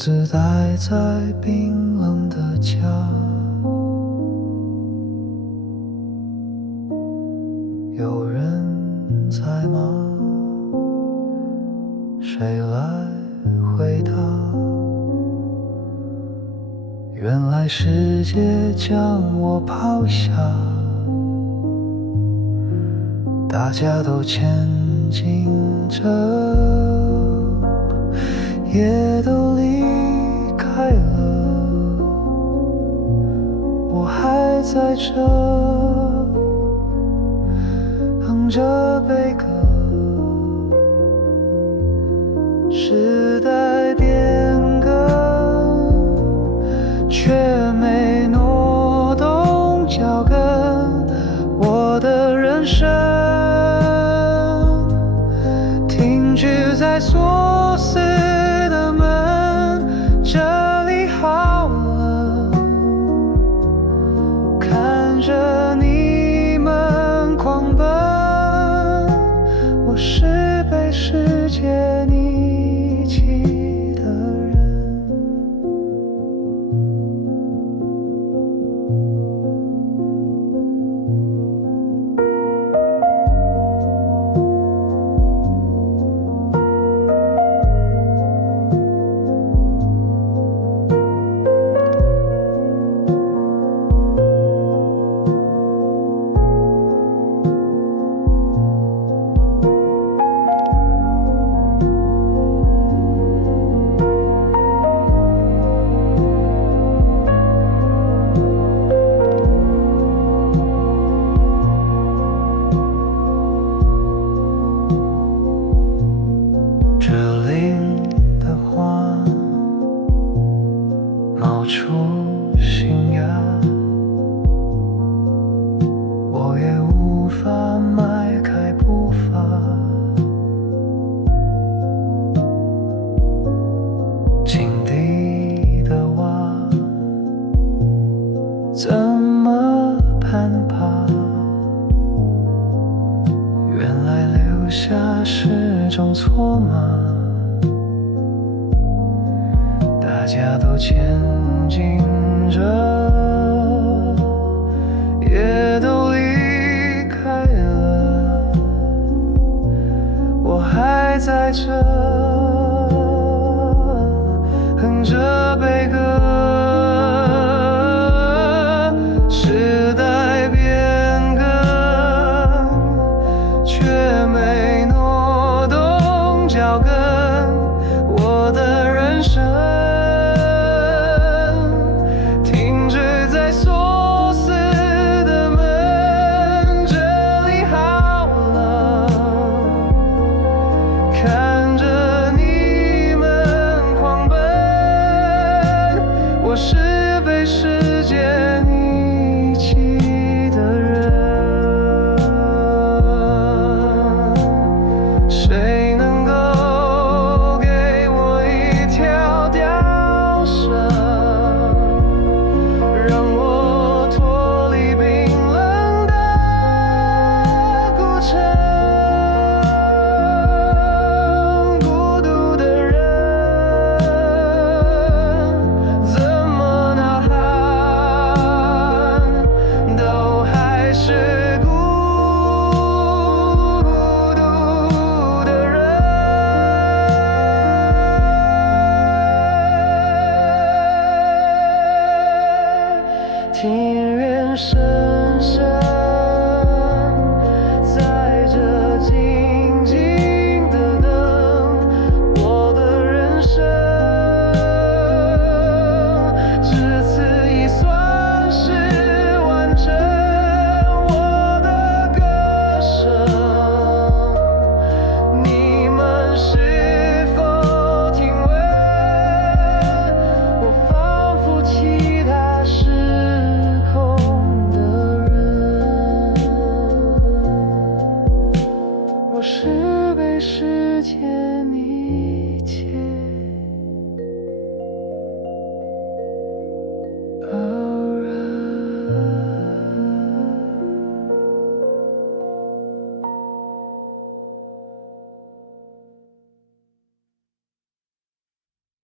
自待在冰冷的家，有人在吗？谁来回答？原来世界将我抛下，大家都前进着，也都离开了，我还在这哼着悲歌。时代变更，却没挪动脚跟，我的人生停居在锁死的门，这里好了，看着你们狂奔，我是被世界遗弃的人。这林的花冒出新芽，我也无法迈开步伐。井底的蛙怎么攀爬？原来留下是种错吗？大家都前进着，也都离开了，我还在这哼着悲歌。时代变更，却没挪动脚跟，我的人生停止在锁死的门，这里好了，看着你们狂奔，我是被世界遗弃的人。谁能够给我一条吊绳，让我脱离冰冷的古城？孤独的人怎么呐喊，都还是孤独的人。庭院深